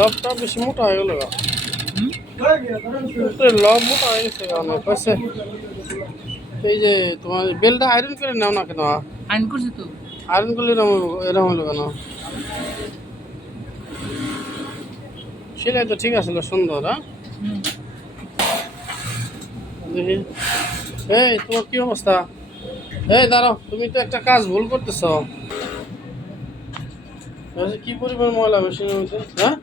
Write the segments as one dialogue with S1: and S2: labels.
S1: লবটা বেশি মোটা হয়ে গেল? লব মোটা হয়ে গেছে কইছে? এই যে তোমার বেলটা আয়রন করে নাও না কেন?
S2: আইন করছি তো।
S1: আয়রন করলে এরকম এরকম হলো কেন? সেলাই তো ঠিক আছিল সুন্দর হ্যাঁ। দেখি। এই তোমার কি অবস্থা? এই দাঁড়াও তুমি তো একটা কাজ ভুল করতেছ। কি পরিমাণ ময়লা মেশিনের মধ্যে হ্যাঁ?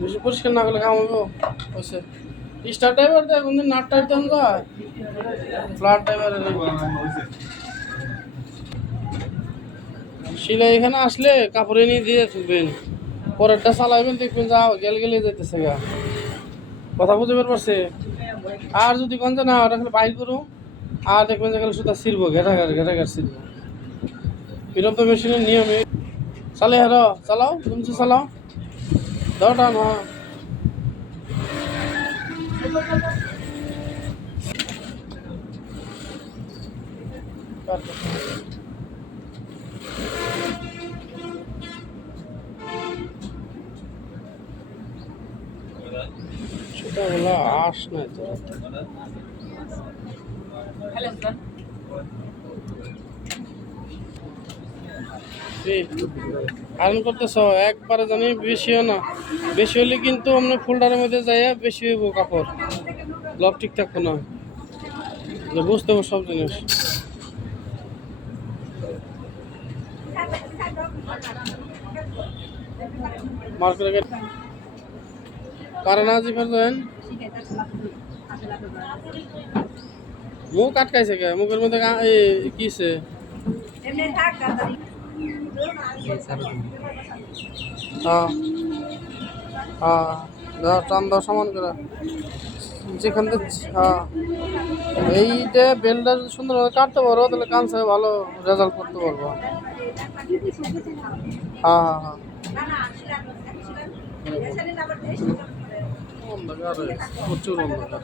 S1: বেশি পরিষ্কার না করলে কাম হইব স্টার ড্রাইভার দেয় কোনদিন নাট টাইট দেন ফ্লাট ড্রাইভারের শিলা এখানে আসলে কাপড় এনে দিয়ে থাকবেন পরেরটা চালাইবেন, দেখবেন যা গেল গেলে যেতেছে গা। কথা বুঝতে পারছে আর যদি কোন না ওটা খালি বাইর করো আর দেখবেন যে খালি সুতা ছিড়বো ঘেটাঘাট ঘেটাঘাট ছিড়বো। এরকম তো মেশিনের নিয়মে চালে হারো চালাও তুমি চালাও দাও টান হ্যাঁ সেটা হলো আস নাই তো
S2: হ্যালো স্যার
S1: আয়রন করতেছ একবারে জানি বেশিও না। বেশি হলে কিন্তু আমরা ফোল্ডারের মধ্যে যাইয়া বেশি হইব কাপড়। লব ঠিক থাকব না। বুঝতে হবে সব জিনিস। কারণ আজি মুখ আটকাইছে কে? মুখের মধ্যে কিছে টান দাও সমান করে। যেখান থেকে এইটা বেলটা যদি সুন্দরভাবে কাটতে পারো তাহলে কানসে ভালো রেজাল্ট করতে পারব। হ্যাঁ হ্যাঁ হ্যাঁ প্রচুর অন্ধকার।